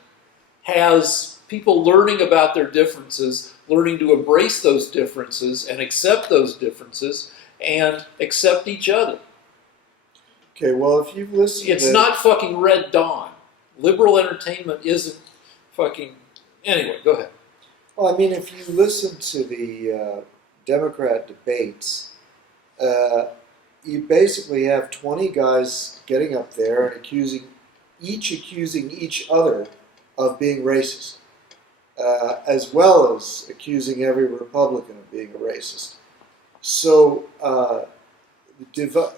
has people learning about their differences, learning to embrace those differences and accept those differences and accept each other. Okay, well, if you've listened It's not fucking Red Dawn. Liberal entertainment isn't fucking... Anyway, go ahead. Well, I mean, if you listen to the Democrat debates, you basically have 20 guys getting up there and accusing each other of being racist, as well as accusing every Republican of being a racist. So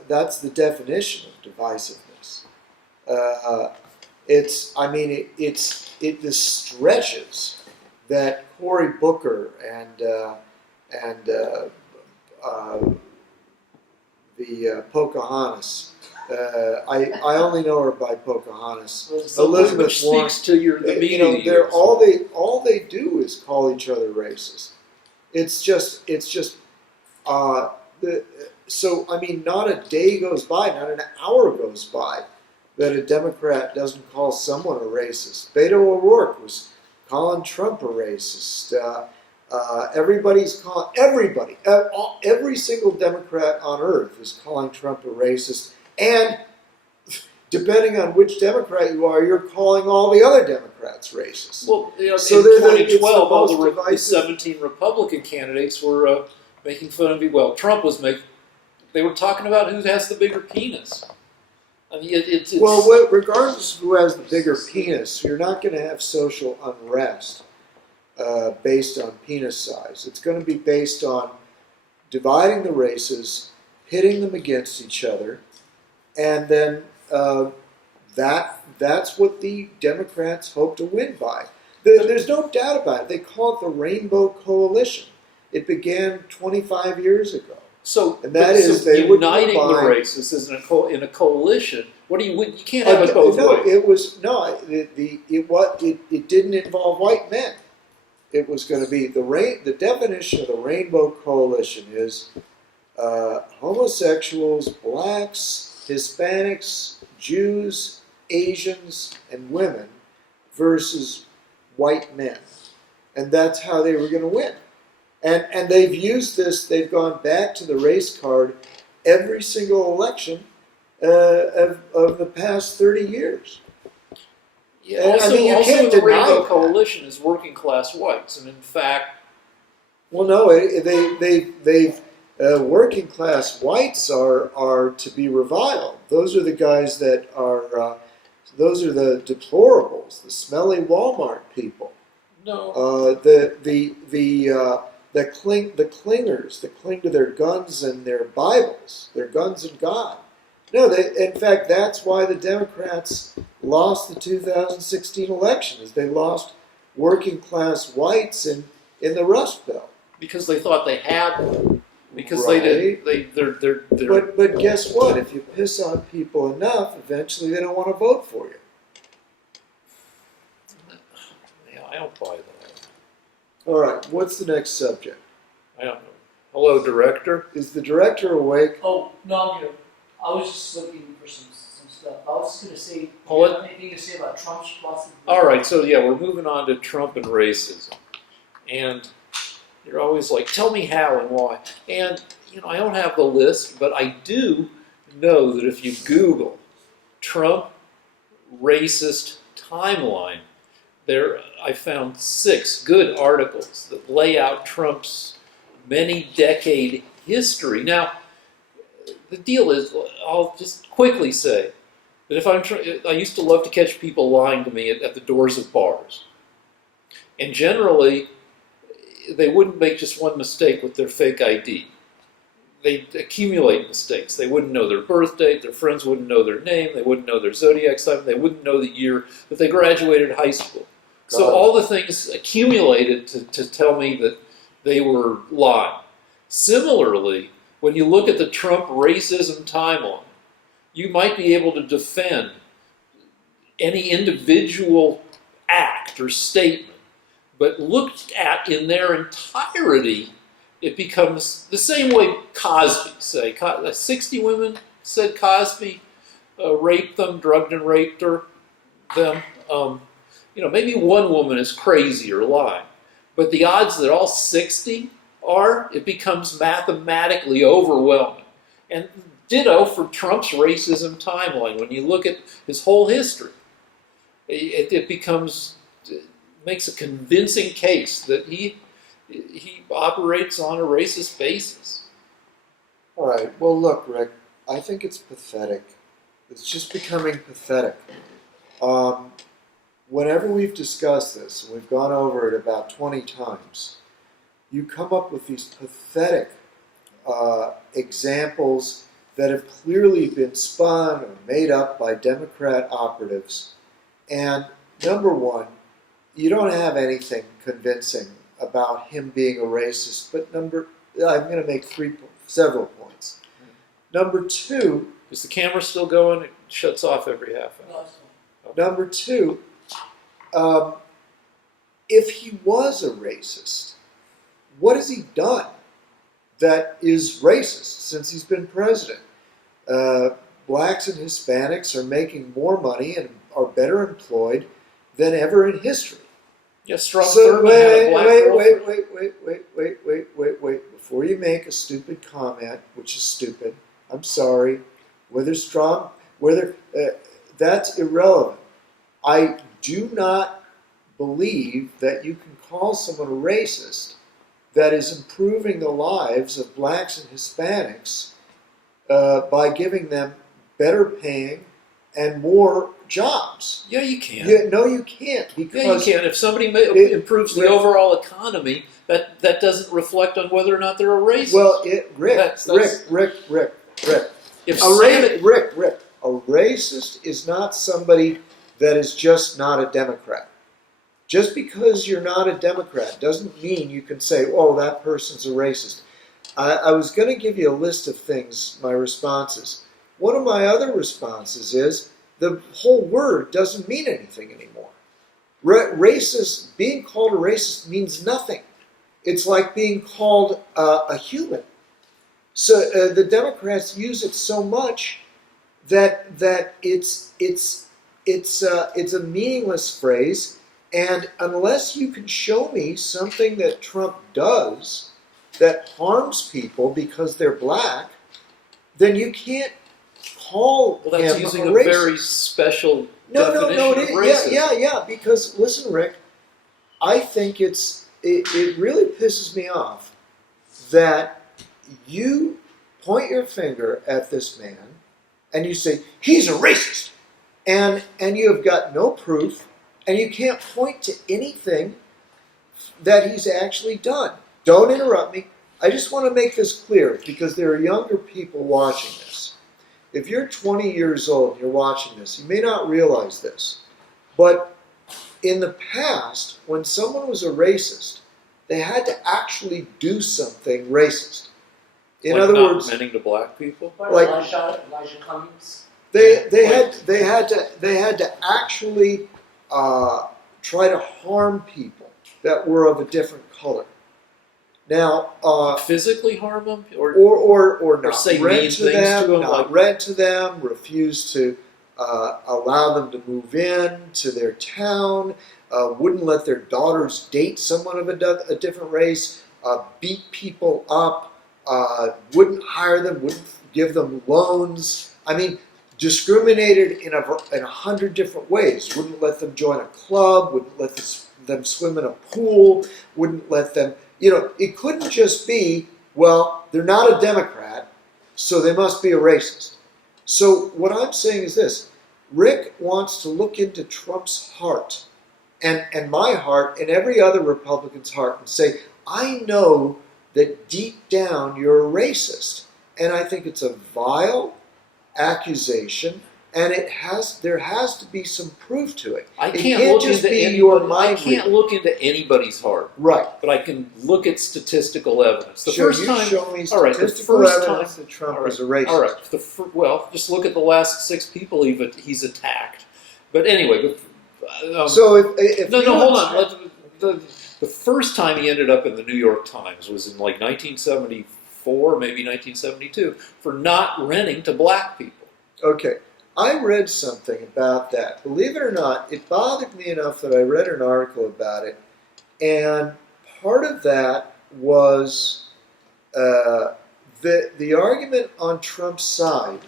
that's the definition of divisiveness. It stretches that Cory Booker and the Pocahontas. I only know her by Pocahontas. Elizabeth Which Warren. speaks to the media. All they do is call each other racist. So I mean, not a day goes by, not an hour goes by, that a Democrat doesn't call someone a racist. Beto O'Rourke was calling Trump a racist. Every single Democrat on earth is calling Trump a racist, and depending on which Democrat you are, you're calling all the other Democrats racist. Well, So in it's 2012, the all most the divisive. 17 Republican candidates were making fun of you. Well, Trump was making. They were talking about who has the bigger penis. I mean, it's Well, regardless of who has the bigger penis, you're not going to have social unrest based on penis size. It's going to be based on dividing the races, pitting them against each other, and then that's what the Democrats hope to win by. There's no doubt about it. They call it the Rainbow Coalition. It began 25 years ago. So, and that is they would uniting combine, the races is in a coalition. What do you can't have it both no, ways. it was no. It didn't involve white men. It was going to be the definition of the Rainbow Coalition is homosexuals, blacks, Hispanics, Jews, Asians, and women versus white men, and that's how they were going to win. And they've used this. They've gone back to the race card every single election of the past 30 years. Yeah, also, I mean, you also can't the deny Rainbow that. Coalition is working class whites, and in fact, Well, no, working class whites are to be reviled. Those are the guys that are. Those are the deplorables, the smelly Walmart people. no. The clingers that cling to their guns and their Bibles, their guns and God. No, in fact, that's why the Democrats lost the 2016 election, is they lost working class whites in the Rust Belt. Because they thought they had them. Because Right. they're But guess what? If you piss on people enough, eventually they don't want to vote for you. yeah, I don't buy that. All right, what's the next subject? I don't know. Hello, director. Is the director awake? Oh, no, I'm here. I was just looking for some stuff. I was just going to say, do Hold you have anything to say about Trump's policy? All right, so yeah, we're moving on to Trump and racism, and you're always like, tell me how and why. And I don't have the list, but I do know that if you Google Trump racist timeline, I found 6 good articles that lay out Trump's many-decade history. Now, the deal is, I'll just quickly say that if I used to love to catch people lying to me at the doors of bars, and generally they wouldn't make just one mistake with their fake ID. They'd accumulate mistakes. They wouldn't know their birth date. Their friends wouldn't know their name. They wouldn't know their zodiac sign. They wouldn't know the year that they graduated high school. So all the things accumulated to tell me that they were lying. Similarly, when you look at the Trump racism timeline, you might be able to defend any individual act or statement, but looked at in their entirety, it becomes the same way Cosby, say. 60 women said Cosby raped them, drugged and raped them. Maybe one woman is crazy or lying, but the odds that all 60 are, it becomes mathematically overwhelming. And ditto for Trump's racism timeline. When you look at his whole history, it makes a convincing case that he operates on a racist basis. All right. Well, look, Rick, I think it's pathetic. It's just becoming pathetic. Whenever we've discussed this, and we've gone over it about 20 times, you come up with these pathetic examples that have clearly been spun or made up by Democrat operatives. And number one, you don't have anything convincing about him being a racist. But I'm going to make several points. Number two, is the camera still going? It shuts off every half hour. Number two, if he was a racist, what has he done that is racist since he's been president? Blacks and Hispanics are making more money and are better employed than ever in history. Yes, Strom So Thurmond had a black girlfriend. wait. Before you make a stupid comment, which is stupid, I'm sorry. that's irrelevant. I do not believe that you can call someone a racist that is improving the lives of blacks and Hispanics by giving them better paying and more jobs. Yeah, you can. No, you can't. Because yeah, you can. If somebody improves the overall economy, that doesn't reflect on whether or not they're a racist. Well, Rick. If A racist is not somebody that is just not a Democrat. Just because you're not a Democrat doesn't mean you can say, oh, that person's a racist. I was going to give you a list of things, my responses. One of my other responses is the whole word doesn't mean anything anymore. Racist, being called a racist means nothing. It's like being called a human. So the Democrats use it so much that it's a meaningless phrase. And unless you can show me something that Trump does that harms people because they're black, then you can't call well, that's him using a a racist. very special definition of racism. Yeah. Because listen, Rick, I think it really pisses me off that you point your finger at this man and you say he's a racist, and you have got no proof, and you can't point to anything that he's actually done. Don't interrupt me. I just want to make this clear because there are younger people watching this. If you're 20 years old and you're watching this, you may not realize this, but in the past, when someone was a racist, they had to actually do something racist. In other words, not to black people, like Elijah Cummings. They had to actually try to harm people that were of a different color. Now, physically harm them, or not say rent mean to things them, to them, not rent to them, refuse to allow them to move in to their town, wouldn't let their daughters date someone of a different race, beat people up, wouldn't hire them, wouldn't give them loans. I mean, discriminated in 100 different ways. Wouldn't let them join a club, wouldn't let them swim in a pool, wouldn't let them, it couldn't just be, well, they're not a Democrat, so they must be a racist. So what I'm saying is this: Rick wants to look into Trump's heart and my heart and every other Republican's heart and say, I know that deep down you're a racist. And I think it's a vile accusation, and there has to be some proof to it. I It can't can't look just into be anybody, your I mind can't reading. look into anybody's heart, Right. but I can look at statistical evidence. The Show first time, me all right, the statistical first evidence time that Trump all right, is a racist. all right. Well, just look at the last 6 people he's attacked. But anyway, So if no, you hold understand- on. The first time he ended up in the New York Times was in like 1974, maybe 1972, for not renting to black people. Okay. I read something about that. Believe it or not, it bothered me enough that I read an article about it. And part of that was the argument on Trump's side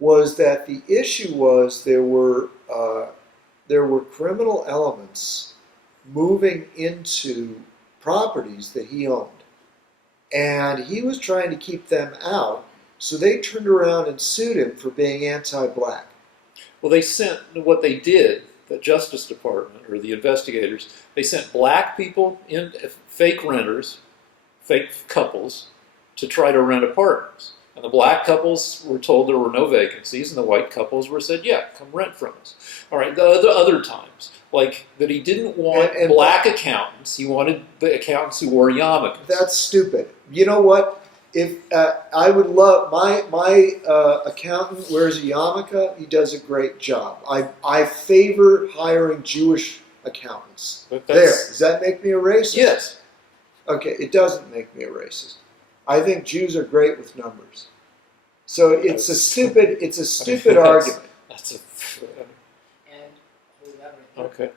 was that the issue was there were criminal elements moving into properties that he owned. And he was trying to keep them out, so they turned around and sued him for being anti-black. Well, what they did, the Justice Department or the investigators, they sent black people in, fake renters, fake couples, to try to rent apartments. And the black couples were told there were no vacancies, and the white couples were said, yeah, come rent from us. All right, the other times, like that he didn't want black accountants, he wanted the accountants who wore yarmulkes. That's stupid. You know what? If I would love my accountant wears a yarmulke, he does a great job. I favor hiring Jewish accountants. Does that make me a racist? Yes. Okay, it doesn't make me a racist. I think Jews are great with numbers. So it's a stupid argument. That's a And hold that right there. okay.